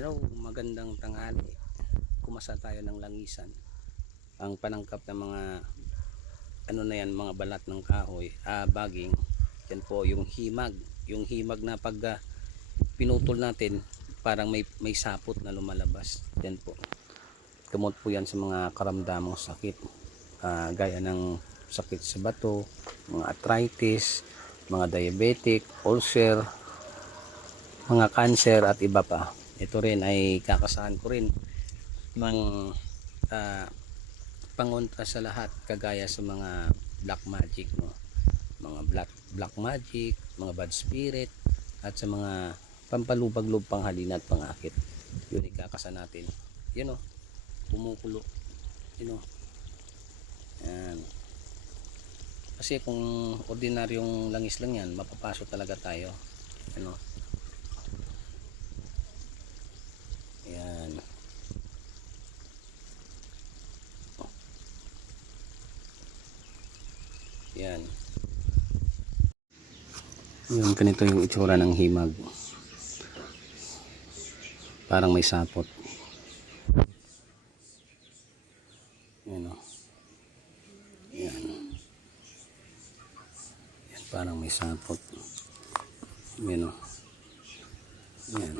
Hello, magandang tanghali. Kumasa tayo ng langisan. Ang panangkap ng mga ano na yan, mga balat ng kahoy, baging. Yan po yung himag. Yung himag na pag pinutol natin, parang may sapot na lumalabas. Yan po. Gamot po yan sa mga karamdamang sakit. Gaya ng sakit sa bato, mga arthritis, mga diabetic, ulcer, mga cancer at iba pa. Ito rin ay kakasahan ko rin ng pangontra sa lahat, kagaya sa mga black magic, no? Mga black magic, mga bad spirit, at sa mga pampalubag-lub, panghalina at pangakit. Yun ikakasa natin. Yun o, kumukulo. Yun o. Yan. Kasi kung ordinaryong langis lang yan, mapapasok talaga tayo. Ano? Yan. Yan. Yun, ganito yung itsura ng himag. Parang may sapot. Yan o. Yan. Yan, parang may sapot. Yan o. Yan.